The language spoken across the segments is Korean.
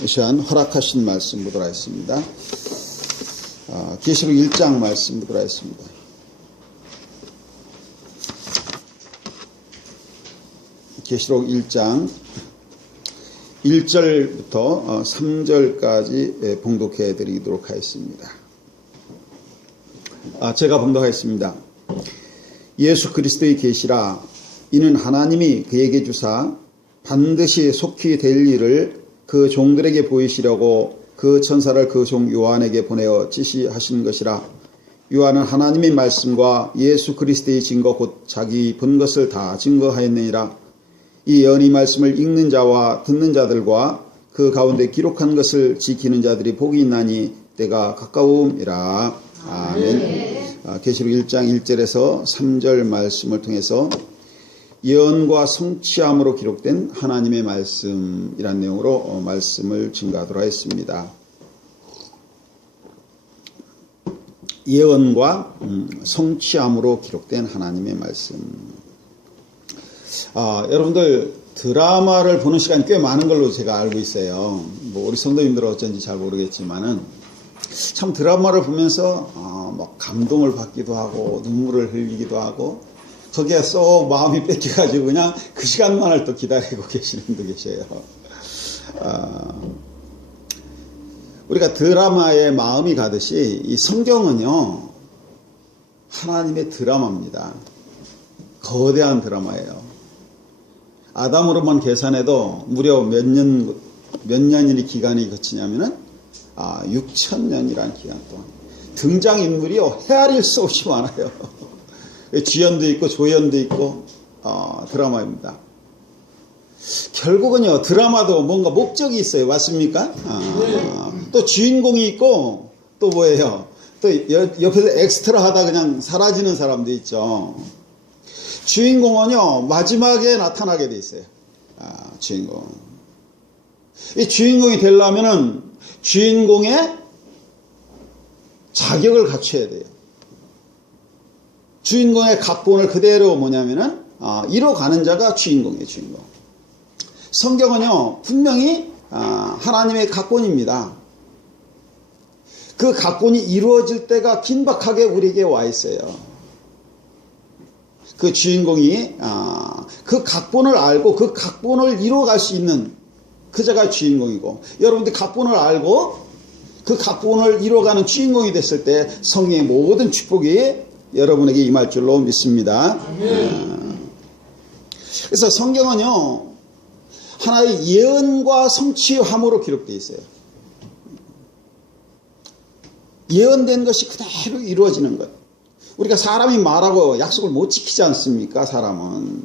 이 시간 허락하신 말씀 보도록 하겠습니다. 계시록 1장 말씀 보도록 하겠습니다. 계시록 1장 1절부터 3절까지 봉독해 드리도록 하겠습니다. 제가 봉독하겠습니다. 예수 그리스도의 계시라. 이는 하나님이 그에게 주사 반드시 속히 될 일을 그 종들에게 보이시려고 그 천사를 그 종 요한에게 보내어 지시하신 것이라. 요한은 하나님의 말씀과 예수 그리스도의 증거 곧 자기 본 것을 다 증거하였느니라. 이 예언의 말씀을 읽는 자와 듣는 자들과 그 가운데 기록한 것을 지키는 자들이 복이 있나니 때가 가까움이라. 아멘. 계시록 1장 1절에서 3절 말씀을 통해서 예언과 성취함으로 기록된 하나님의 말씀이란 내용으로 말씀을 증가하도록 하겠습니다. 예언과 성취함으로 기록된 하나님의 말씀. 여러분들 드라마를 보는 시간이 꽤 많은 걸로 제가 알고 있어요. 우리 성도님들은 어쩐지 잘 모르겠지만은 참 드라마를 보면서 감동을 받기도 하고 눈물을 흘리기도 하고 거기에 쏙 마음이 뺏겨가지고 그냥 그 시간만을 또 기다리고 계시는 분도 계셔요. 우리가 드라마에 마음이 가듯이 이 성경은요 하나님의 드라마입니다. 거대한 드라마예요. 아담으로만 계산해도 무려 몇 년이 기간이 거치냐면은 6,000년이라는 기간 동안 등장인물이요 헤아릴 수 없이 많아요. 주연도 있고 조연도 있고 드라마입니다. 결국은요 드라마도 뭔가 목적이 있어요. 맞습니까? 또 주인공이 있고 또 뭐예요? 또 옆에서 엑스트라 하다 그냥 사라지는 사람도 있죠. 주인공은요 마지막에 나타나게 돼 있어요. 주인공. 이 주인공이 되려면은 주인공의 자격을 갖춰야 돼요. 주인공의 각본을 그대로 뭐냐면은 이뤄가는 자가 주인공이에요. 주인공. 성경은요 분명히 하나님의 각본입니다. 그 각본이 이루어질 때가 긴박하게 우리에게 와 있어요. 그 주인공이 그 각본을 알고 그 각본을 이뤄갈 수 있는 그 자가 주인공이고, 여러분들 각본을 알고 그 각본을 이뤄가는 주인공이 됐을 때 성령의 모든 축복이 여러분에게 임할 줄로 믿습니다. 그래서 성경은요 하나의 예언과 성취함으로 기록되어 있어요. 예언된 것이 그대로 이루어지는 것. 우리가 사람이 말하고 약속을 못 지키지 않습니까? 사람은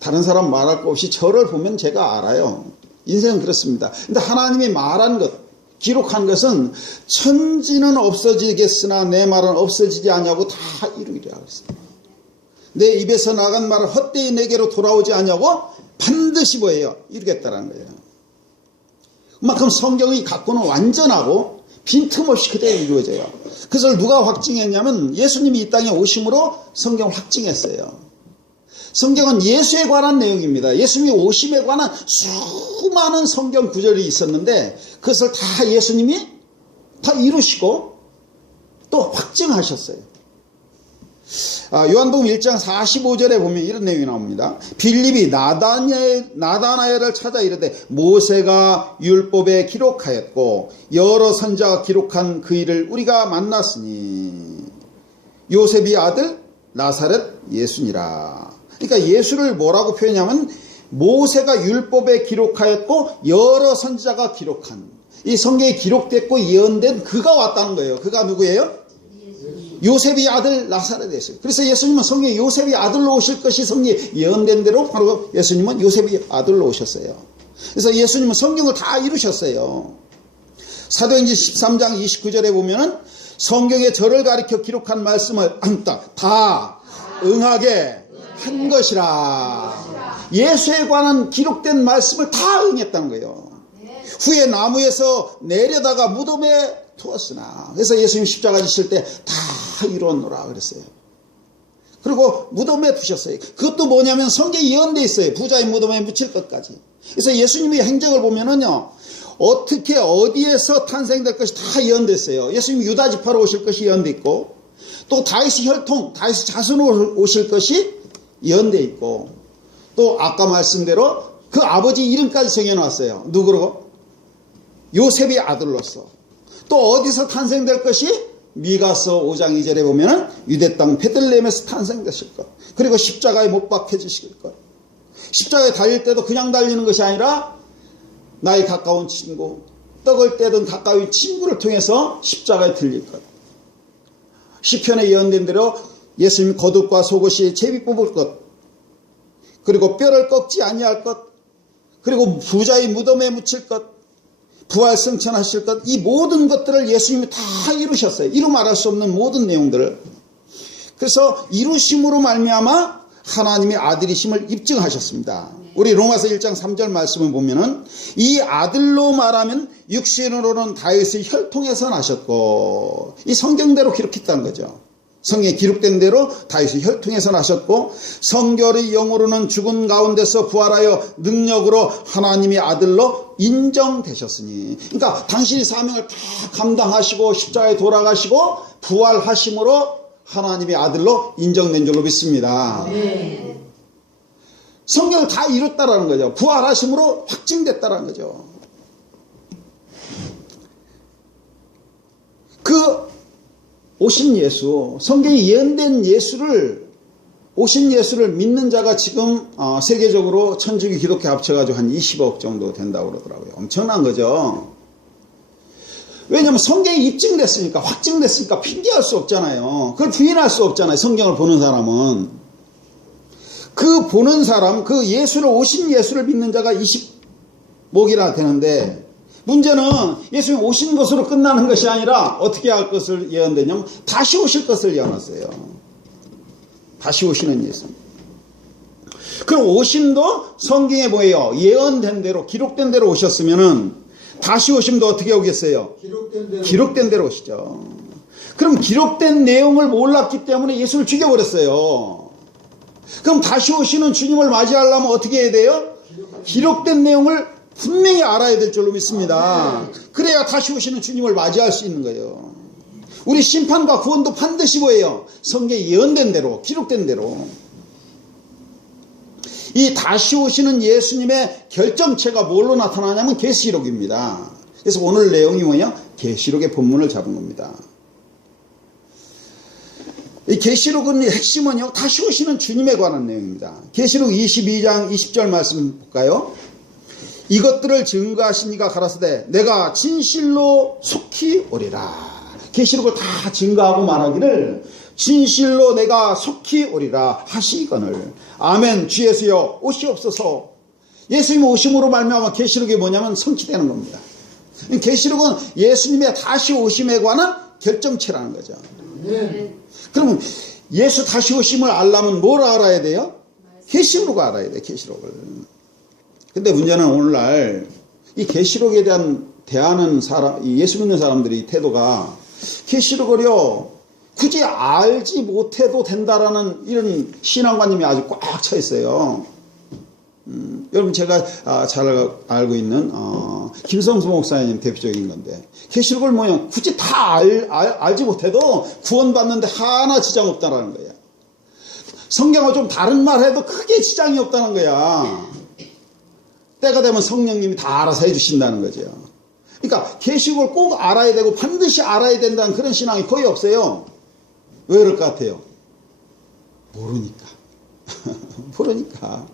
다른 사람 말할 거 없이 저를 보면 제가 알아요. 인생은 그렇습니다. 근데 하나님이 말한 것, 기록한 것은 천지는 없어지겠으나 내 말은 없어지지 않냐고 다 이루리라 그랬어요. 내 입에서 나간 말은 헛되이 내게로 돌아오지 않냐고 반드시 뭐예요? 이루겠다라는 거예요. 그만큼 성경의 각본은 완전하고 빈틈없이 그대로 이루어져요. 그것을 누가 확증했냐면 예수님이 이 땅에 오심으로 성경을 확증했어요. 성경은 예수에 관한 내용입니다. 예수님이 오심에 관한 수많은 성경 구절이 있었는데 그것을 다 예수님이 다 이루시고 또 확증하셨어요. 요한복음 1장 45절에 보면 이런 내용이 나옵니다. 빌립이 나다나엘을 찾아 이르되 모세가 율법에 기록하였고 여러 선자가 기록한 그 일을 우리가 만났으니 요셉의 아들 나사렛 예수니라. 그러니까 예수를 뭐라고 표현하면 모세가 율법에 기록하였고 여러 선지자가 기록한, 이 성경에 기록됐고 예언된 그가 왔다는 거예요. 그가 누구예요? 요셉의 아들 나사렛 예수. 그래서 예수님은 성경에 요셉의 아들로 오실 것이 성경에 예언된 대로 바로 예수님은 요셉의 아들로 오셨어요. 그래서 예수님은 성경을 다 이루셨어요. 사도행전 13장 29절에 보면은 성경에 저를 가리켜 기록한 말씀을 다 응하게 한 것이라. 예수에 관한 기록된 말씀을 다 응했다는 거예요. 후에 나무에서 내려다가 무덤에 두었으나. 그래서 예수님 십자가 지실 때 다 이루었노라 그랬어요. 그리고 무덤에 두셨어요. 그것도 뭐냐면 성경에 예언되어 있어요. 부자의 무덤에 묻힐 것까지. 그래서 예수님의 행적을 보면은요, 어떻게 어디에서 탄생될 것이 다 예언됐어요. 예수님이 유다 지파로 오실 것이 예언돼 있고, 또 다윗의 혈통, 다윗의 자손으로 오실 것이 예언돼 있고, 또 아까 말씀대로 그 아버지 이름까지 정해놨어요. 누구로? 요셉의 아들로서. 또 어디서 탄생될 것이? 미가서 5장 2절에 보면은 유대 땅 베들레헴에서 탄생되실 것. 그리고 십자가에 못 박혀지실 것. 십자가에 달릴 때도 그냥 달리는 것이 아니라 나의 가까운 친구, 떡을 떼던 가까운 친구를 통해서 십자가에 들릴 것. 시편에 예언된 대로 예수님 겉옷과 속옷이 제비 뽑을 것, 그리고 뼈를 꺾지 아니할 것, 그리고 부자의 무덤에 묻힐 것, 부활 승천하실 것, 이 모든 것들을 예수님이 다 이루셨어요. 이루 말할 수 없는 모든 내용들을. 그래서 이루심으로 말미암아 하나님의 아들이심을 입증하셨습니다. 우리 로마서 1장 3절 말씀을 보면은 이 아들로 말하면 육신으로는 다윗의 혈통에서 나셨고, 이 성경대로 기록했다는 거죠. 성경에 기록된 대로 다윗의 혈통에서 나셨고, 성결의 영으로는 죽은 가운데서 부활하여 능력으로 하나님의 아들로 인정되셨으니, 그러니까 당신이 사명을 다 감당하시고 십자가에 돌아가시고 부활하심으로 하나님의 아들로 인정된 줄로 믿습니다. 네. 성경을 다 이뤘다라는 거죠. 부활하심으로 확증됐다라는 거죠. 그 오신 예수, 성경에 예언된 예수를, 오신 예수를 믿는 자가 지금 세계적으로 천주교 기독교 합쳐가지고 한 20억 정도 된다고 그러더라고요. 엄청난 거죠. 왜냐하면 성경이 입증됐으니까, 확증됐으니까 핑계할 수 없잖아요. 그걸 부인할 수 없잖아요. 성경을 보는 사람은. 그 보는 사람, 그 예수를, 오신 예수를 믿는 자가 20목이나 되는데, 문제는 예수님 오신 것으로 끝나는 것이 아니라 어떻게 할 것을 예언되냐면 다시 오실 것을 예언했어요. 다시 오시는 예수. 그럼 오심도 성경에 뭐예요? 예언된 대로, 기록된 대로 오셨으면은 다시 오심도 어떻게 오겠어요? 기록된 대로 오시죠. 그럼 기록된 내용을 몰랐기 때문에 예수를 죽여버렸어요. 그럼 다시 오시는 주님을 맞이하려면 어떻게 해야 돼요? 기록된 내용을 분명히 알아야 될 줄로 믿습니다. 그래야 다시 오시는 주님을 맞이할 수 있는 거예요. 우리 심판과 구원도 반드시 뭐예요? 성경에 예언된 대로, 기록된 대로. 이 다시 오시는 예수님의 결정체가 뭘로 나타나냐면 계시록입니다. 그래서 오늘 내용이 뭐예요? 계시록의 본문을 잡은 겁니다. 이 계시록은 핵심은요, 다시 오시는 주님에 관한 내용입니다. 계시록 22장 20절 말씀 볼까요? 이것들을 증거하신 이가 가라사대 내가 진실로 속히 오리라. 계시록을 다 증거하고 말하기를 진실로 내가 속히 오리라 하시거늘. 아멘. 주 예수여 오시옵소서. 예수님 오심으로 말미암아 계시록이 뭐냐면 성취되는 겁니다. 계시록은 예수님의 다시 오심에 관한 결정체라는 거죠. 그러면 예수 다시 오심을 알려면 뭘 알아야 돼요? 계시록을 알아야 돼요. 계시록을. 근데 문제는 오늘날 이 계시록에 대한 대하는 사람, 예수 믿는 사람들이 태도가 계시록을요 굳이 알지 못해도 된다라는 이런 신앙관념이 아주 꽉 차 있어요. 여러분 제가 잘 알고 있는 김성수 목사님 대표적인 건데, 계시록을 뭐냐 굳이 다 알지 못해도 구원받는데 하나 지장 없다라는 거야. 성경과 좀 다른 말 해도 크게 지장이 없다는 거야. 때가 되면 성령님이 다 알아서 해주신다는 거죠. 그러니까 계시록을 꼭 알아야 되고 반드시 알아야 된다는 그런 신앙이 거의 없어요. 왜 그럴 것 같아요? 모르니까. 모르니까.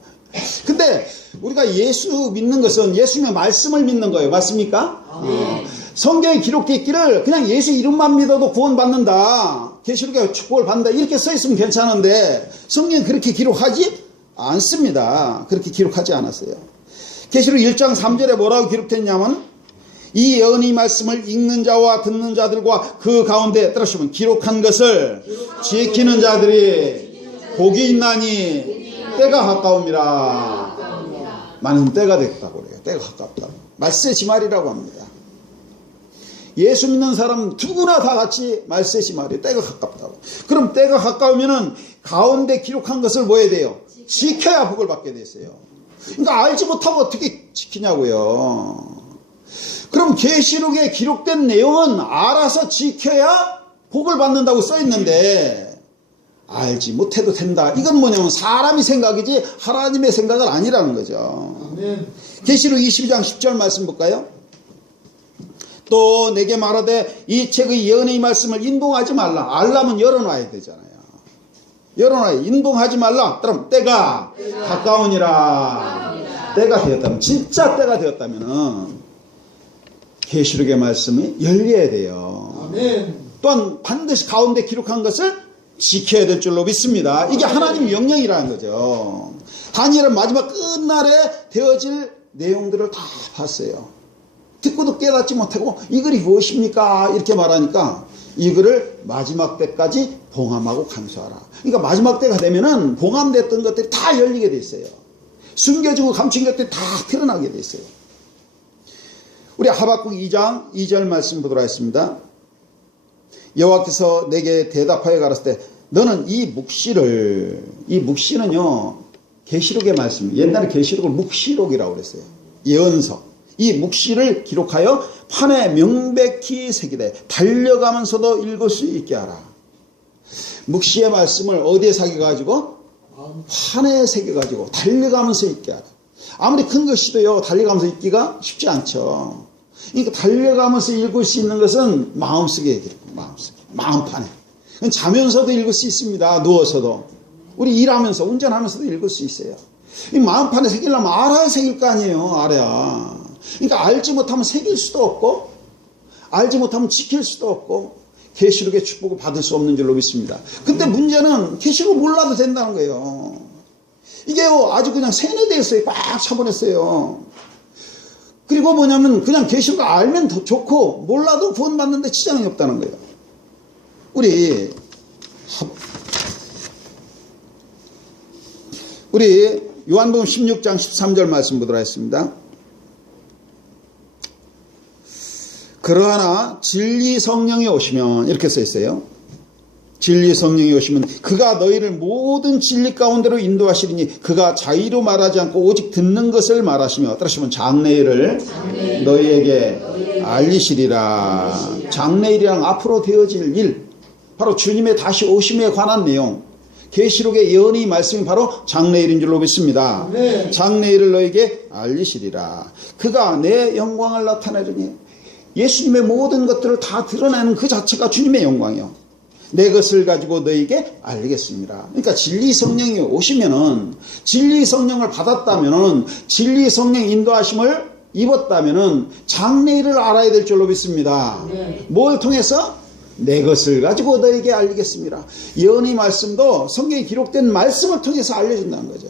근데 우리가 예수 믿는 것은 예수님의 말씀을 믿는 거예요. 맞습니까? 성경에 기록되어 있기를 그냥 예수 이름만 믿어도 구원받는다, 계시록에 축복을 받는다 이렇게 써 있으면 괜찮은데 성경은 그렇게 기록하지 않습니다. 그렇게 기록하지 않았어요. 계시록 1장 3절에 뭐라고 기록됐냐면 이 예언의 말씀을 읽는 자와 듣는 자들과 그 가운데 들으시면 기록한 것을 지키는 자들이 복이 있나니 때가 가까움이라. 많은 때가 됐다고 그래요. 때가 가깝다. 말세지말이라고 합니다. 예수 믿는 사람 누구나 다 같이 말세지말이에요. 때가 가깝다고. 그럼 때가 가까우면은 가운데 기록한 것을 뭐 해야 돼요? 지켜야 복을 받게 됐어요. 그러니까 알지 못하고 어떻게 지키냐고요. 그럼 계시록에 기록된 내용은 알아서 지켜야 복을 받는다고 써 있는데 알지 못해도 된다. 이건 뭐냐면 사람이 생각이지 하나님의 생각은 아니라는 거죠. 계시록 22장 10절 말씀 볼까요? 또 내게 말하되 이 책의 예언의 말씀을 인동하지 말라. 알라면 열어놔야 되잖아요. 열어놔야 인동하지 말라. 그럼 때가 가까우니라. 때가 되었다면, 진짜 때가 되었다면 계시록의 말씀이 열려야 돼요. 또한 반드시 가운데 기록한 것을 지켜야 될 줄로 믿습니다. 이게 하나님 명령이라는 거죠. 다니엘은 마지막 끝날에 되어질 내용들을 다 봤어요. 듣고도 깨닫지 못하고 이 글이 무엇입니까? 이렇게 말하니까 이 글을 마지막 때까지 봉함하고 감수하라. 그러니까 마지막 때가 되면은 봉함됐던 것들이 다 열리게 돼 있어요. 숨겨지고 감춘 것들이 다 드러나게 돼 있어요. 우리 하박국 2장 2절 말씀 보도록 하겠습니다. 여호와께서 내게 대답하여 가라사대 때 너는 이 묵시는요 계시록의 말씀, 옛날에 계시록을 묵시록이라고 그랬어요. 예언서. 이 묵시를 기록하여 판에 명백히 새기되 달려가면서도 읽을 수 있게 하라. 묵시의 말씀을 어디에 새겨가지고? 판에 새겨가지고 달려가면서 읽게 하라. 아무리 큰 것이도요 달려가면서 읽기가 쉽지 않죠. 그러니까 달려가면서 읽을 수 있는 것은 마음속에 기록, 마음판에. 자면서도 읽을 수 있습니다. 누워서도. 우리 일하면서 운전하면서도 읽을 수 있어요. 이 마음판에 새기려면 알아야 새길 거 아니에요. 알아야. 그러니까 알지 못하면 새길 수도 없고 알지 못하면 지킬 수도 없고 계시록의 축복을 받을 수 없는 줄로 믿습니다. 근데 문제는 계시록 몰라도 된다는 거예요. 이게요 아주 그냥 세뇌되었어요. 꽉 차버렸어요. 그리고 뭐냐면 그냥 계시록 알면 더 좋고 몰라도 구원받는데 지장이 없다는 거예요. 우리 요한복음 16장 13절 말씀 보도록 하겠습니다. 그러나 진리 성령이 오시면 이렇게 써 있어요. 진리 성령이 오시면 그가 너희를 모든 진리 가운데로 인도하시리니 그가 자의로 말하지 않고 오직 듣는 것을 말하시며 따라하시면 장래일을 너희에게 알리시리라. 장래일이랑 앞으로 되어질 일, 바로 주님의 다시 오심에 관한 내용, 계시록의 예언의 말씀이 바로 장래일인 줄로 믿습니다. 장래일을 너희에게 알리시리라. 그가 내 영광을 나타내리니 예수님의 모든 것들을 다 드러내는 그 자체가 주님의 영광이요. 내 것을 가지고 너희에게 알리겠습니다. 그러니까 진리 성령이 오시면은, 진리 성령을 받았다면은, 진리 성령 인도하심을 입었다면은 장래일을 알아야 될 줄로 믿습니다. 뭘 통해서? 내 것을 가지고 너에게 알리겠습니다. 예언의 말씀도 성경에 기록된 말씀을 통해서 알려준다는 거죠.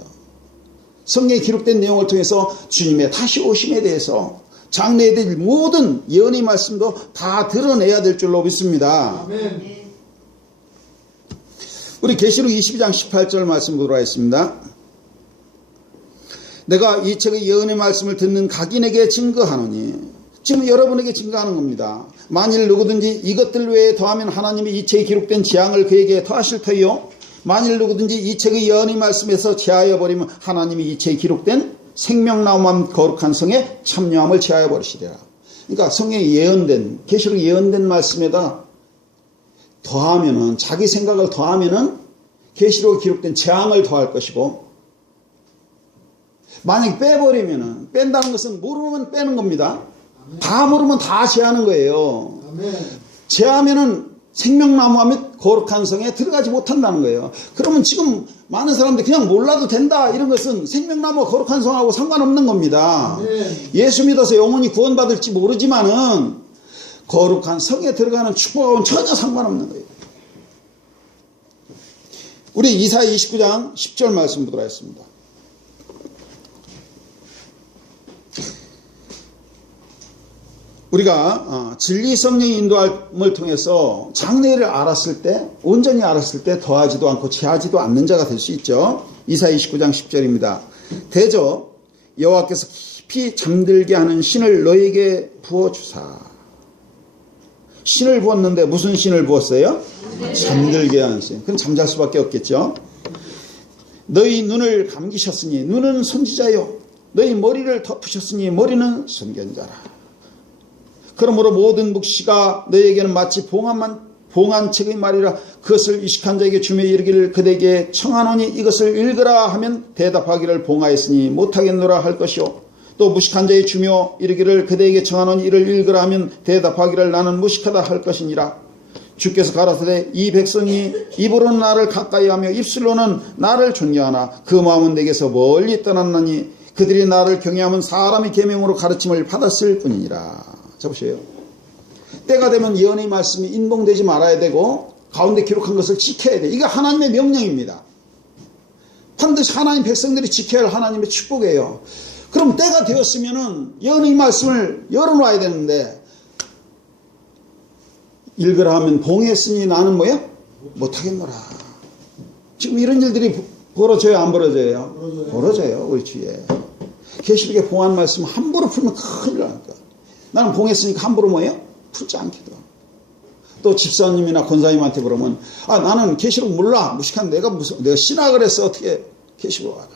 성경에 기록된 내용을 통해서 주님의 다시 오심에 대해서 장래에 될 모든 예언의 말씀도 다 드러내야 될 줄로 믿습니다. 아멘. 우리 계시록 22장 18절 말씀 보도록 하겠습니다. 내가 이 책의 예언의 말씀을 듣는 각인에게 증거하노니, 지금 여러분에게 증거하는 겁니다. 만일 누구든지 이것들 외에 더하면 하나님이 이 책에 기록된 재앙을 그에게 더하실 터이요. 만일 누구든지 이 책의 예언의 말씀에서 제하여 버리면 하나님이 이 책에 기록된 생명나무만 거룩한 성에 참여함을 제하여 버리시리라. 그러니까 성경에 예언된, 계시록 예언된 말씀에다 더하면은, 자기 생각을 더하면은 계시록에 기록된 재앙을 더할 것이고, 만약에 빼버리면은, 뺀다는 것은 모르면 빼는 겁니다. 다 모르면 다 제하는 거예요. 제하면은 생명나무와 및 거룩한 성에 들어가지 못한다는 거예요. 그러면 지금 많은 사람들이 그냥 몰라도 된다 이런 것은 생명나무와 거룩한 성하고 상관없는 겁니다. 예수 믿어서 영혼이 구원받을지 모르지만은 거룩한 성에 들어가는 축복하고는 전혀 상관없는 거예요. 우리 이사야 29장 10절 말씀 보도록 하겠습니다. 우리가 진리 성령의 인도함을 통해서 장래를 알았을 때, 온전히 알았을 때 더하지도 않고 제하지도 않는 자가 될 수 있죠. 이사야 29장 10절입니다. 대저 여호와께서 깊이 잠들게 하는 신을 너에게 부어주사. 신을 부었는데 무슨 신을 부었어요? 잠들게 하는 신. 그럼 잠잘 수밖에 없겠죠. 너희 눈을 감기셨으니 눈은 선지자요 너희 머리를 덮으셨으니 머리는 선견자라. 그러므로 모든 묵시가 너희에게는 마치 봉한책의 말이라. 그것을 유식한 자에게 주며 이르기를 그대에게 청하노니 이것을 읽으라 하면 대답하기를 봉하였으니 못하겠노라 할 것이요. 또 무식한 자의 주며 이르기를 그대에게 청하노니 이를 읽으라 하면 대답하기를 나는 무식하다 할 것이니라. 주께서 가라사대 이 백성이 입으로는 나를 가까이하며 입술로는 나를 존경하나 그 마음은 내게서 멀리 떠났나니 그들이 나를 경외하면 사람의 계명으로 가르침을 받았을 뿐이니라. 자 보세요. 때가 되면 예언의 말씀이 인봉되지 말아야 되고 가운데 기록한 것을 지켜야 돼. 이게 하나님의 명령입니다. 반드시 하나님 백성들이 지켜야 할 하나님의 축복이에요. 그럼 때가 되었으면은 예언의 말씀을 열어놔야 되는데 읽으라 하면 봉했으니 나는 뭐야? 못하겠노라. 지금 이런 일들이 벌어져요, 안 벌어져요? 벌어져요, 우리 주위에. 계시록에 봉한 말씀 함부로 풀면 큰일 나니까. 나는 봉했으니까 함부로 뭐예요? 풀지 않기도. 또 집사님이나 권사님한테 그러면 나는 계시록 몰라. 무식한 내가 신학을 해서 어떻게 계시록 알아.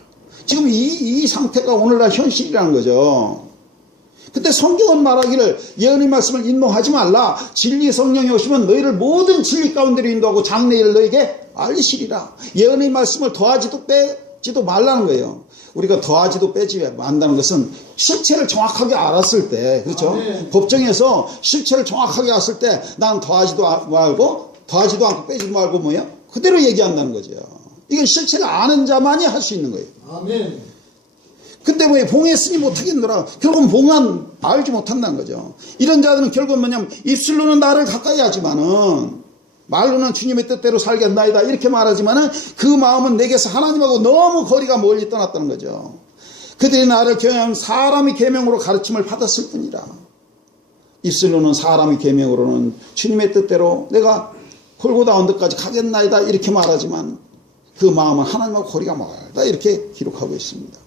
지금 이 상태가 오늘날 현실이라는 거죠. 그때 성경은 말하기를 예언의 말씀을 인용하지 말라. 진리 성령이 오시면 너희를 모든 진리 가운데로 인도하고 장래일을 너희에게 알리시리라. 예언의 말씀을 더하지도 빼지도 말라는 거예요. 우리가 더하지도 빼지 말다는 것은 실체를 정확하게 알았을 때, 그렇죠? 법정에서 실체를 정확하게 알았을 때 난 더하지도 말고 더하지도 않고 빼지도 말고 뭐예요? 그대로 얘기한다는 거죠. 이건 실체를 아는 자만이 할 수 있는 거예요. 아멘. 근데 왜 봉했으니 못하겠노라. 결국은 봉한 알지 못한다는 거죠. 이런 자들은 결국은 뭐냐면 입술로는 나를 가까이 하지만은 말로는 주님의 뜻대로 살겠나이다 이렇게 말하지만은 그 마음은 내게서 하나님하고 너무 거리가 멀리 떠났다는 거죠. 그들이 나를 경외하면 사람의 계명으로 가르침을 받았을 뿐이라. 입술로는 사람의 계명으로는 주님의 뜻대로 내가 골고다 언덕까지 가겠나이다 이렇게 말하지만 그 마음은 하나님하고 거리가 멀다 이렇게 기록하고 있습니다.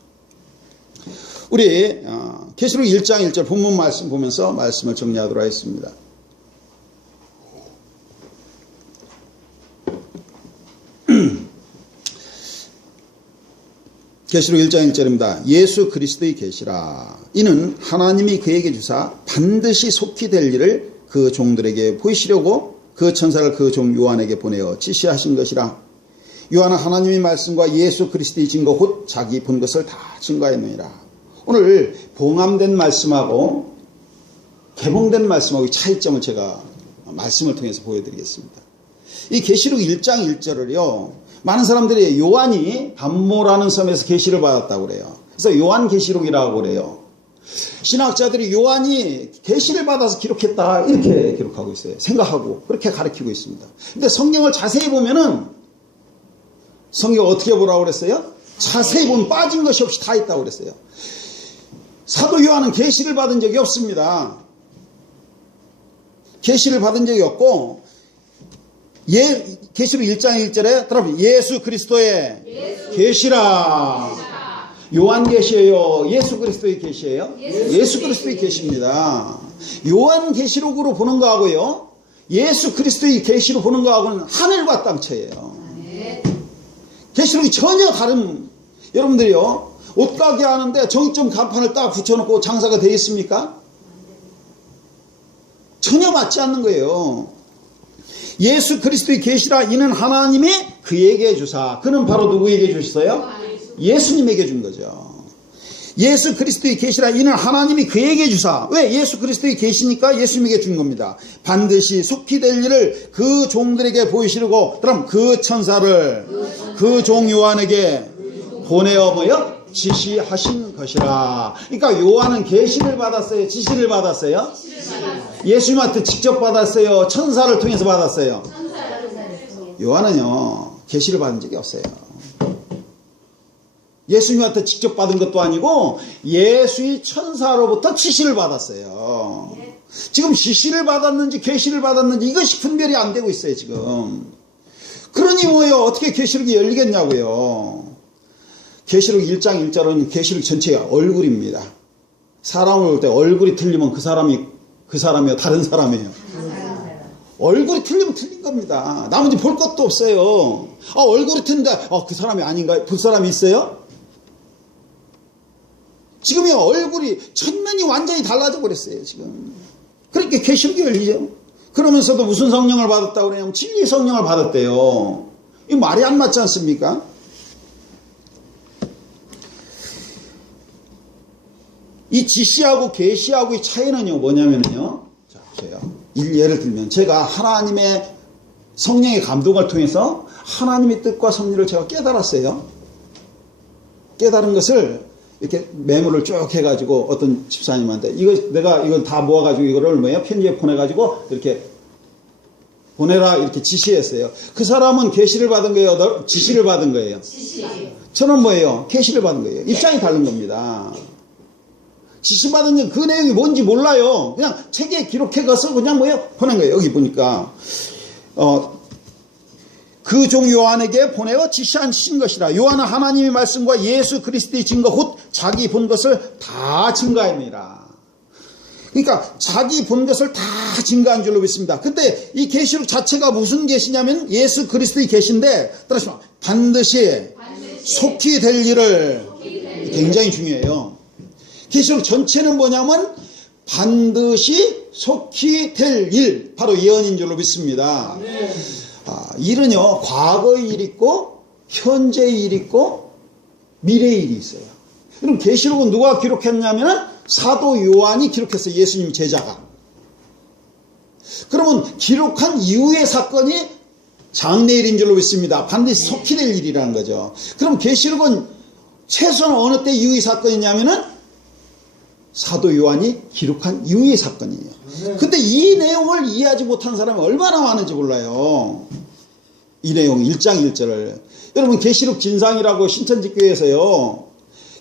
우리 계시록 1장 1절 본문 말씀 보면서 말씀을 정리하도록 하겠습니다. 계시록 1장 1절입니다. 예수 그리스도의 계시라. 이는 하나님이 그에게 주사 반드시 속히 될 일을 그 종들에게 보이시려고 그 천사를 그 종 요한에게 보내어 지시하신 것이라. 요한은 하나님의 말씀과 예수 그리스도의 증거 곧 자기 본 것을 다 증거하였느니라. 오늘 봉함된 말씀하고 개봉된 말씀하고의 차이점을 제가 말씀을 통해서 보여드리겠습니다. 이 계시록 1장 1절을요. 많은 사람들이 요한이 반모라는 섬에서 계시를 받았다고 그래요. 그래서 요한 계시록이라고 그래요. 신학자들이 요한이 계시를 받아서 기록했다 이렇게 기록하고 있어요. 생각하고 그렇게 가르치고 있습니다. 근데 성경을 자세히 보면은 성경 어떻게 보라고 그랬어요? 자세히 보면 빠진 것이 없이 다 있다고 그랬어요. 사도 요한은 계시를 받은 적이 없습니다. 계시를 받은 적이 없고 계시록 1장 1절에 여러분 예수 그리스도의 계시라. 요한 계시예요? 예수 그리스도의 계시예요? 예수 그리스도의 계시입니다. 요한 계시록으로 보는 거하고요. 예수 그리스도의 계시로 보는 거하고는 하늘과 땅 차이예요. 계시록이 전혀 다른. 여러분들이요. 옷가게 하는데 정점 간판을 딱 붙여놓고 장사가 되겠습니까? 전혀 맞지 않는 거예요. 예수 그리스도의 계시라. 이는 하나님이 그에게 주사. 그는 바로 누구에게 주셨어요? 예수님에게 준 거죠. 예수 그리스도의 계시라. 이는 하나님이 그에게 주사. 왜? 예수 그리스도의 계시니까 예수님에게 준 겁니다. 반드시 속히 될 일을 그 종들에게 보이시려고 그럼 그 천사를 그 종 요한에게 보내어 뭐요? 지시하신 것이라. 그러니까 요한은 계시를 받았어요? 지시를 받았어요? 예수님한테 직접 받았어요? 천사를 통해서 받았어요? 요한은요 계시를 받은 적이 없어요. 예수님한테 직접 받은 것도 아니고 예수의 천사로부터 지시를 받았어요. 지금 지시를 받았는지 계시를 받았는지 이것이 분별이 안 되고 있어요 지금. 그러니 뭐예요? 어떻게 계시록이 열리겠냐고요. 계시록 1장 1절은 계시록 전체가 얼굴입니다. 사람을 볼 때 얼굴이 틀리면 그 사람이요 다른 사람이에요. 얼굴이 틀리면 틀린 겁니다. 나머지 볼 것도 없어요. 얼굴이 틀린데 그 사람이 아닌가? 볼 사람이 있어요? 지금이 얼굴이 천면이 완전히 달라져 버렸어요. 지금. 그렇게 계시록이 열리죠. 그러면서도 무슨 성령을 받았다고 그러냐면 진리 성령을 받았대요. 이 말이 안 맞지 않습니까? 이 지시하고 계시하고의 차이는요 뭐냐면요. 자, 보세요. 예를 들면 제가 하나님의 성령의 감동을 통해서 하나님의 뜻과 섭리를 제가 깨달았어요. 깨달은 것을 이렇게 메모를 쭉 해가지고 어떤 집사님한테 이걸 다 모아가지고 이거를 편지에 보내가지고 이렇게 보내라 이렇게 지시했어요. 그 사람은 계시를 받은 거예요? 지시를 받은 거예요? 지시. 저는 뭐예요? 계시를 받은 거예요. 입장이 다른 겁니다. 지시받은 그 내용이 뭔지 몰라요. 그냥 책에 기록해가서 그냥 보낸 거예요. 여기 보니까 그 종 요한에게 보내어 지시하신 것이라. 요한은 하나님의 말씀과 예수 그리스도의 증거 곧 자기 본 것을 다 증거합니다. 그러니까 자기 본 것을 다 증거한 줄로 믿습니다. 근데 이 계시록 자체가 무슨 계시냐면 예수 그리스도의 계시인데 따라서 반드시 속히 될 일을 굉장히 중요해요. 계시록 전체는 뭐냐면 반드시 속히 될 일, 바로 예언인 줄로 믿습니다. 일은요 과거의 일이 있고 현재의 일이 있고 미래의 일이 있어요. 그럼 계시록은 누가 기록했냐면 사도 요한이 기록했어요. 예수님 제자가. 그러면 기록한 이후의 사건이 장래일인 줄로 믿습니다. 반드시 속히 될 일이라는 거죠. 그럼 계시록은 최소한 어느 때 이후의 사건이냐면은 사도 요한이 기록한 이후의 사건이에요. 근데 이 내용을 이해하지 못한 사람이 얼마나 많은지 몰라요. 이 내용 1장 1절을. 여러분 계시록 진상이라고 신천지교회에서요.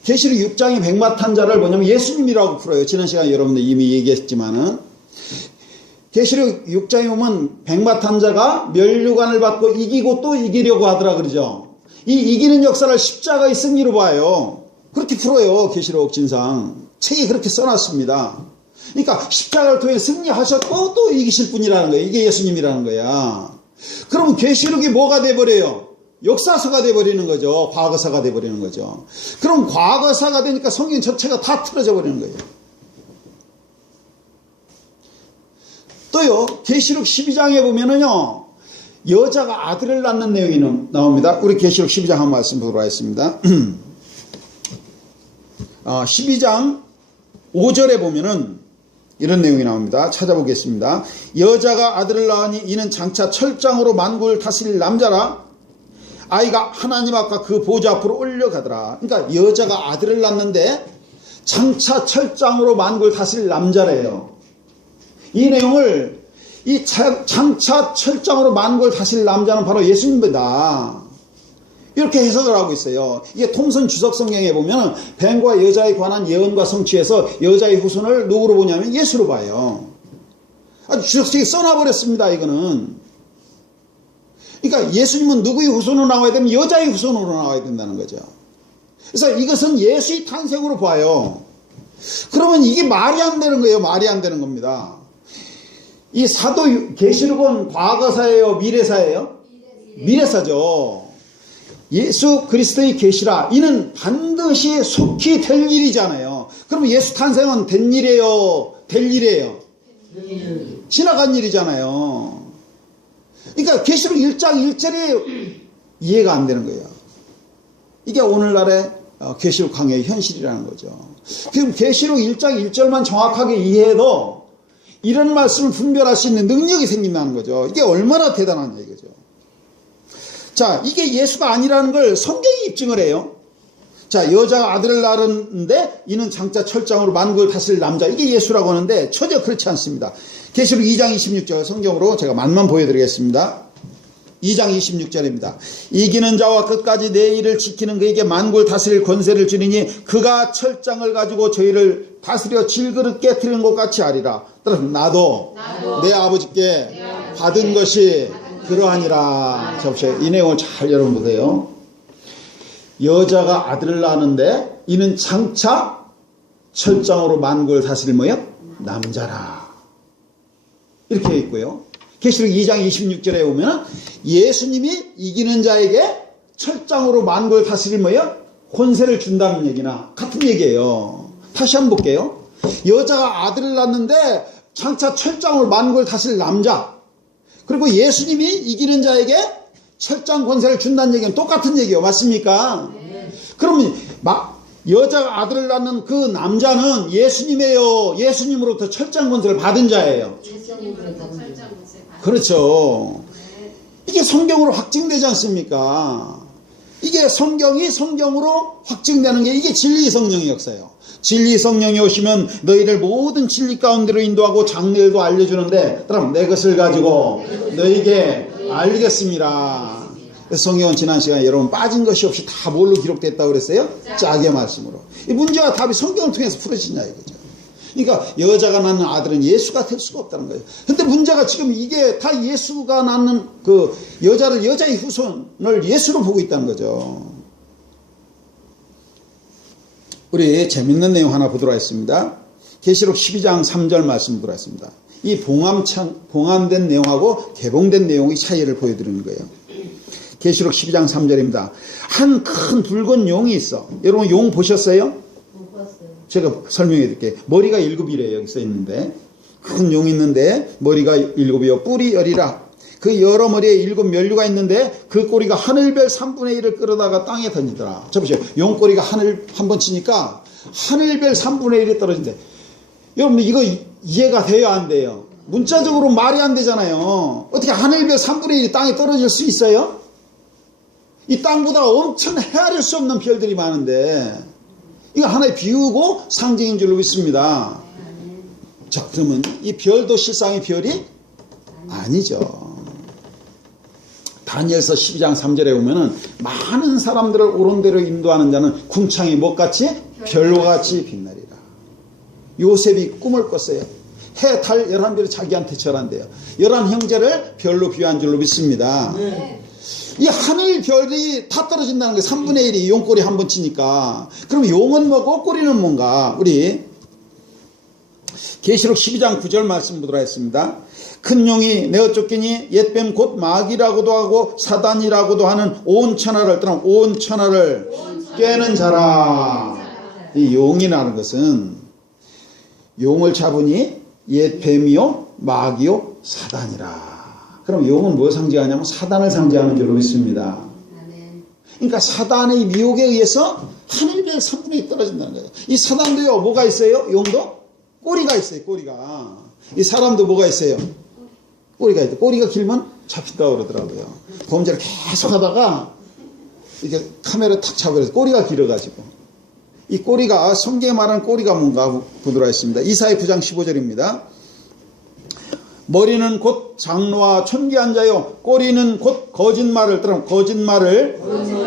계시록 6장의 백마탄자를 뭐냐면 예수님이라고 풀어요. 지난 시간에 여러분들 이미 얘기했지만은 계시록 6장에 보면 백마탄자가 멸류관을 받고 이기고 또 이기려고 하더라 그러죠. 이 이기는 역사를 십자가의 승리로 봐요. 그렇게 풀어요. 계시록 진상. 책에 그렇게 써놨습니다. 그러니까 십자가를 통해 승리하셨고 또 이기실 분이라는 거예요. 이게 예수님이라는 거야. 그럼 계시록이 뭐가 돼버려요? 역사서가 돼버리는 거죠. 과거사가 돼버리는 거죠. 그럼 과거사가 되니까 성경 전체가 다 틀어져 버리는 거예요. 또요 계시록 12장에 보면은요 여자가 아들을 낳는 내용이 나옵니다. 우리 계시록 12장 한 말씀 보도록 하겠습니다. 12장 5절에 보면은 이런 내용이 나옵니다. 찾아보겠습니다. 여자가 아들을 낳으니 이는 장차 철장으로 만국을 다스릴 남자라. 아이가 하나님 앞과 그 보좌 앞으로 올려가더라. 그러니까 여자가 아들을 낳는데 장차 철장으로 만국을 다스릴 남자래요. 이 내용을 이 장차 철장으로 만국을 다스릴 남자는 바로 예수님이다. 이렇게 해석을 하고 있어요. 이게 통선 주석 성경에 보면 뱀과 여자에 관한 예언과 성취에서 여자의 후손을 누구로 보냐면 예수로 봐요. 아주 주석책에 써놔버렸습니다. 이거는. 그러니까 예수님은 누구의 후손으로 나와야 되면 여자의 후손으로 나와야 된다는 거죠. 그래서 이것은 예수의 탄생으로 봐요. 그러면 이게 말이 안 되는 거예요. 말이 안 되는 겁니다. 이 사도 계시록은 과거사예요? 미래사예요? 미래사죠. 예수 그리스도의 계시라. 이는 반드시 속히 될 일이잖아요. 그럼 예수 탄생은 된 일이에요? 될 일이에요? 지나간 일이잖아요. 그러니까 계시록 1장 1절이 이해가 안 되는 거예요. 이게 오늘날의 계시록 강해의 현실이라는 거죠. 그럼 계시록 1장 1절만 정확하게 이해해도 이런 말씀을 분별할 수 있는 능력이 생긴다는 거죠. 이게 얼마나 대단한 얘기죠. 자, 이게 예수가 아니라는 걸 성경이 입증을 해요. 자, 여자가 아들을 낳았는데 이는 장차 철장으로 만국을 다스릴 남자. 이게 예수라고 하는데 전혀 그렇지 않습니다. 계시록 2장 26절 성경으로 제가 맛만 보여드리겠습니다. 2장 26절입니다. 이기는 자와 끝까지 내 일을 지키는 그에게 만국을 다스릴 권세를 주리니 그가 철장을 가지고 저희를 다스려 질그릇 깨트리는 것 같이 하리라. 따라서 나도 내 아버지께 받은 것이 그러하니라. 자, 보세요. 이 내용을 잘 여러분 보세요. 여자가 아들을 낳았는데 이는 장차 철장으로 만국을 다스릴 뭐요? 남자라. 이렇게 있고요. 계시록 2장 26절에 보면 예수님이 이기는 자에게 철장으로 만국을 다스릴 뭐요? 권세를 준다는 얘기나 같은 얘기예요. 다시 한번 볼게요. 여자가 아들을 낳는데 장차 철장을 만국을 다스릴 남자, 그리고 예수님이 이기는 자에게 철장 권세를 준다는 얘기는 똑같은 얘기예요. 맞습니까? 그러면 여자가 아들을 낳는 그 남자는 예수님이에요? 예수님으로부터 철장 권세를 받은 자예요? 예수님으로부터 철장 권세 받은. 그렇죠. 이게 성경으로 확증되지 않습니까? 이게 성경이 성경으로 확증되는 게 이게 진리 성령의 역사예요. 진리 성령이 오시면 너희를 모든 진리 가운데로 인도하고 장래일도 알려주는데, 그럼 내 것을 가지고 너희에게 알리겠습니다. 성경은 지난 시간에 여러분 빠진 것이 없이 다 뭘로 기록됐다고 그랬어요? 짝의 말씀으로. 이 문제와 답이 성경을 통해서 풀어지냐 이거죠. 그러니까 여자가 낳는 아들은 예수가 될 수가 없다는 거예요. 근데 문제가 지금 이게 다 예수가 낳는 그 여자의 후손을 예수로 보고 있다는 거죠. 우리 재밌는 내용 하나 보도록 하겠습니다. 계시록 12장 3절 말씀 보도록 하겠습니다. 이 봉함된 내용하고 개봉된 내용의 차이를 보여드리는 거예요. 계시록 12장 3절입니다. 한 큰 붉은 용이 있어. 여러분 용 보셨어요? 못 봤어요. 제가 설명해 드릴게요. 머리가 7이래요. 여기 써 있는데. 큰 용이 있는데 머리가 7이요. 뿔이 10이라. 그 여러 머리에 7 면류가 있는데 그 꼬리가 하늘별 3분의 1을 끌어다가 땅에 던지더라. 자 보세요. 용 꼬리가 하늘 한번 치니까 하늘별 3분의 1이 떨어진대. 여러분 이거 이해가 돼요? 안 돼요? 문자적으로 말이 안 되잖아요. 어떻게 하늘별 3분의 1이 땅에 떨어질 수 있어요? 이 땅보다 엄청 헤아릴 수 없는 별들이 많은데 이거 하나의 비유고 상징인 줄로 믿습니다. 자, 그러면 이 별도 실상의 별이 아니죠. 다니엘서 12장 3절에 보면은 많은 사람들을 옳은 대로 인도하는 자는 궁창이 뭐같이? 별과 같이 빛나리라. 요셉이 꿈을 꿨어요. 해, 달, 11별이 자기한테 절한대요. 11형제를 별로 비유한 줄로 믿습니다. 이 하늘 별이 다 떨어진다는 거예요. 3분의 1이 용꼬리 한 번 치니까. 그럼 용은 뭐고 꼬리는 뭔가? 우리 계시록 12장 9절 말씀 보도록 하겠습니다. 큰 용이 내어 쫓기니 옛뱀 곧 마귀라고도 하고 사단이라고도 하는 온 천하를 꿰는 자라. 이 용이라는 것은 용을 잡으니 옛뱀이요 마귀요 사단이라. 그럼 용은 뭘 상징하냐면 사단을 상징하는 줄로 믿습니다. 그러니까 사단의 미혹에 의해서 하늘별 3분의 1 떨어진다는 거예요. 이 사단도요 뭐가 있어요? 용도? 꼬리가 있어요. 꼬리가. 이 사람도 뭐가 있어요? 꼬리가 있다. 꼬리가 길면 잡힌다고 그러더라고요. 범죄를 계속 하다가 이렇게 카메라 탁 잡아서 꼬리가 길어가지고. 이 꼬리가 성경에 말하는 꼬리가 뭔가 보도록 하겠습니다. 이사야 9장 15절입니다. 머리는 곧 장로와 촌기한 자요 꼬리는 곧 거짓말을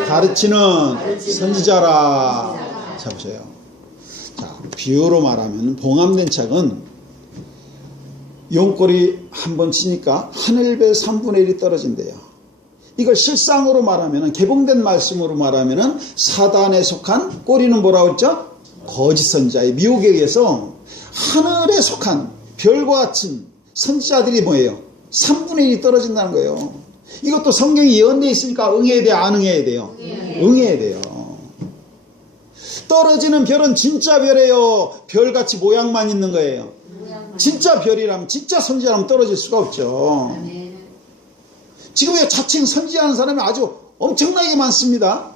가르치는 선지자라. 자 보세요. 자, 비유로 말하면 봉함된 책은 용꼬리 한 번 치니까 하늘별 3분의 1이 떨어진대요. 이걸 실상으로 말하면 개봉된 말씀으로 말하면 사단에 속한 꼬리는 뭐라고 했죠? 거짓 선지자의 미혹에 의해서 하늘에 속한 별과 같은 선지자들이 뭐예요? 3분의 1이 떨어진다는 거예요. 이것도 성경이 예언되어 있으니까 응해야 돼요? 안 응해야 돼요? 응해야 돼요. 떨어지는 별은 진짜 별이에요? 별같이 모양만 있는 거예요? 진짜 별이라면 진짜 선지자라면 떨어질 수가 없죠. 지금의 자칭 선지하는 사람이 아주 엄청나게 많습니다.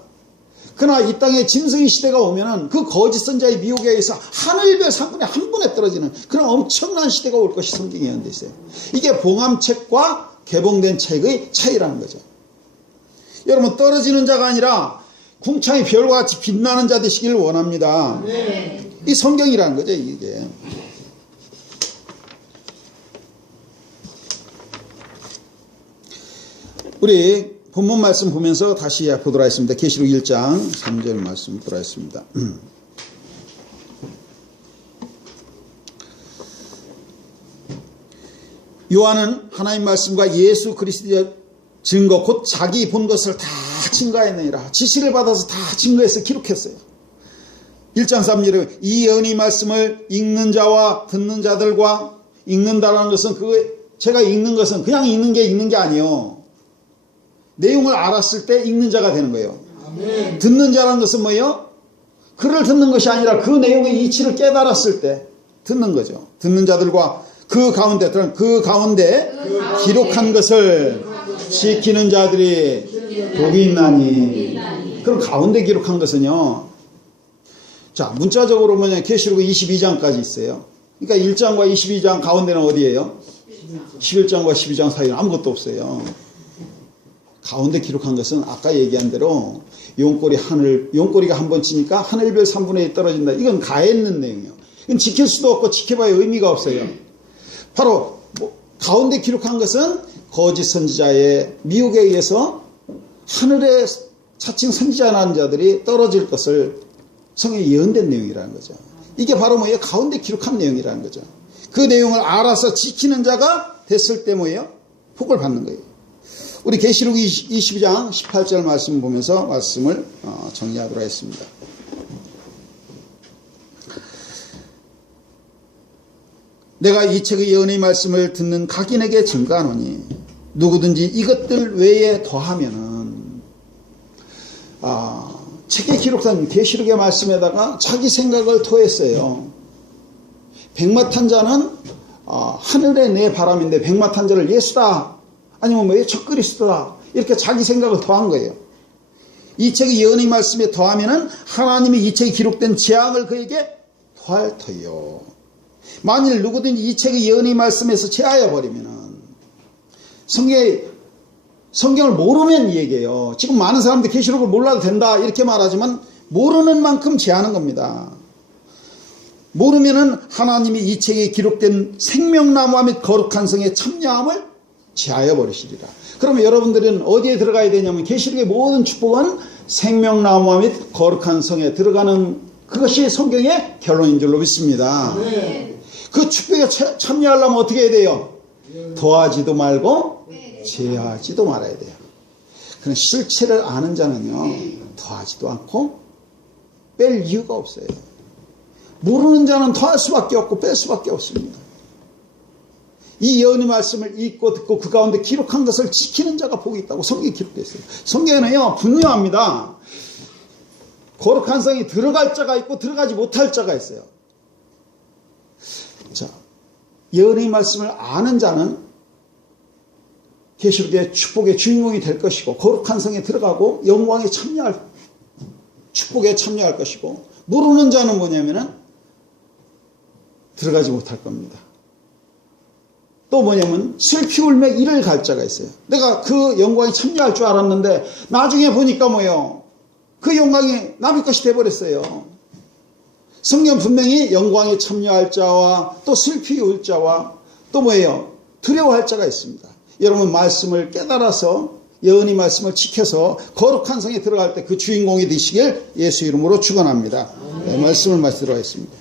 그러나 이 땅에 짐승의 시대가 오면은 그 거짓 선지자의 미혹에 의해서 하늘별 3분의 1 떨어지는 그런 엄청난 시대가 올 것이 성경에 예언되어 있어요. 이게 봉함책과 개봉된 책의 차이라는 거죠. 여러분 떨어지는 자가 아니라 궁창의 별과 같이 빛나는 자 되시기를 원합니다. 이 성경이라는 거죠. 이게. 우리 본문 말씀 보면서 다시 보도록 하겠습니다. 계시록 1장 3절 말씀 보도록 하겠습니다. 요한은 하나님 말씀과 예수 그리스도의 증거 곧 자기 본 것을 다 증거했느니라. 지시를 받아서 다 증거해서 기록했어요. 1장 3절에 이 예언의 말씀을 읽는 자와 듣는 자들과 읽는다라는 것은 제가 읽는 것은 그냥 읽는 게 아니에요. 내용을 알았을 때 읽는 자가 되는 거예요. 아멘. 듣는 자라는 것은 뭐예요? 글을 듣는 것이 아니라 그 내용의 이치를 깨달았을 때 듣는 거죠. 듣는 자들과 그 가운데 기록한 것을 지키는 자들이 복이 있나니. 그럼 가운데 기록한 것은요. 자, 문자적으로 보면 계시록 22장까지 있어요. 그러니까 1장과 22장 가운데는 어디예요? 11장과 12장 사이는 아무것도 없어요. 가운데 기록한 것은 아까 얘기한 대로 용꼬리가 한 번 치니까 하늘별 3분의 1 떨어진다. 이건 가했는 내용이에요. 이건 지킬 수도 없고 지켜봐야 의미가 없어요. 바로 가운데 기록한 것은 거짓 선지자의 미혹에 의해서 하늘에 자칭 선지자라는 자들이 떨어질 것을 성경에 예언된 내용이라는 거죠. 이게 바로 뭐예요? 가운데 기록한 내용이라는 거죠. 그 내용을 알아서 지키는 자가 됐을 때 뭐예요? 복을 받는 거예요. 우리 계시록 22장 18절 말씀 보면서 말씀을 정리하도록 하겠습니다. 내가 이 책의 예언의 말씀을 듣는 각인에게 증거하노니 누구든지 이것들 외에 더하면은 책에 기록된 계시록의 말씀에다가 자기 생각을 더했어요. 백마탄자는 하늘의 내 바람인데 백마탄자를 예수다 아니면 뭐예요? 적그리스도다 이렇게 자기 생각을 더한 거예요. 이 책의 예언의 말씀에 더하면은 하나님이 이 책에 기록된 재앙을 그에게 더할 터요. 만일 누구든지 이 책의 예언의 말씀에서 제하여 버리면은 성경을 모르면 이 얘기예요. 지금 많은 사람들이 계시록을 몰라도 된다 이렇게 말하지만 모르는 만큼 제하는 겁니다. 모르면은 하나님이 이 책에 기록된 생명나무와 및 거룩한 성에 참여함을 제하여 버리시리라. 그러면 여러분들은 어디에 들어가야 되냐면 계시록의 모든 축복은 생명나무와 및 거룩한 성에 들어가는 그것이 성경의 결론인 줄로 믿습니다. 네. 그 축복에 참여하려면 어떻게 해야 돼요? 더하지도 말고 제하지도 말아야 돼요. 그런 실체를 아는 자는요, 더하지도 않고 뺄 이유가 없어요. 모르는 자는 더할 수밖에 없고 뺄 수밖에 없습니다. 이 예언의 말씀을 읽고 듣고 그 가운데 기록한 것을 지키는 자가 복이 있다고 성경에 기록되어 있어요. 성경에는요, 분명합니다. 거룩한 성이 들어갈 자가 있고 들어가지 못할 자가 있어요. 자, 예언의 말씀을 아는 자는 계시록의 축복의 주인공이 될 것이고 거룩한 성에 들어가고 영광에 참여할 축복에 참여할 것이고 모르는 자는 뭐냐면은 들어가지 못할 겁니다. 또 뭐냐면 슬피 울며 이를 갈 자가 있어요. 내가 그 영광에 참여할 줄 알았는데 나중에 보니까 뭐예요? 그 영광이 남의 것이 돼버렸어요. 성경 분명히 영광에 참여할 자와 또 슬피 울 자와 또 뭐예요? 두려워할 자가 있습니다. 여러분 말씀을 깨달아서 예언의 말씀을 지켜서 거룩한 성에 들어갈 때 그 주인공이 되시길 예수 이름으로 축원합니다. 네, 말씀을 마치도록 하겠습니다.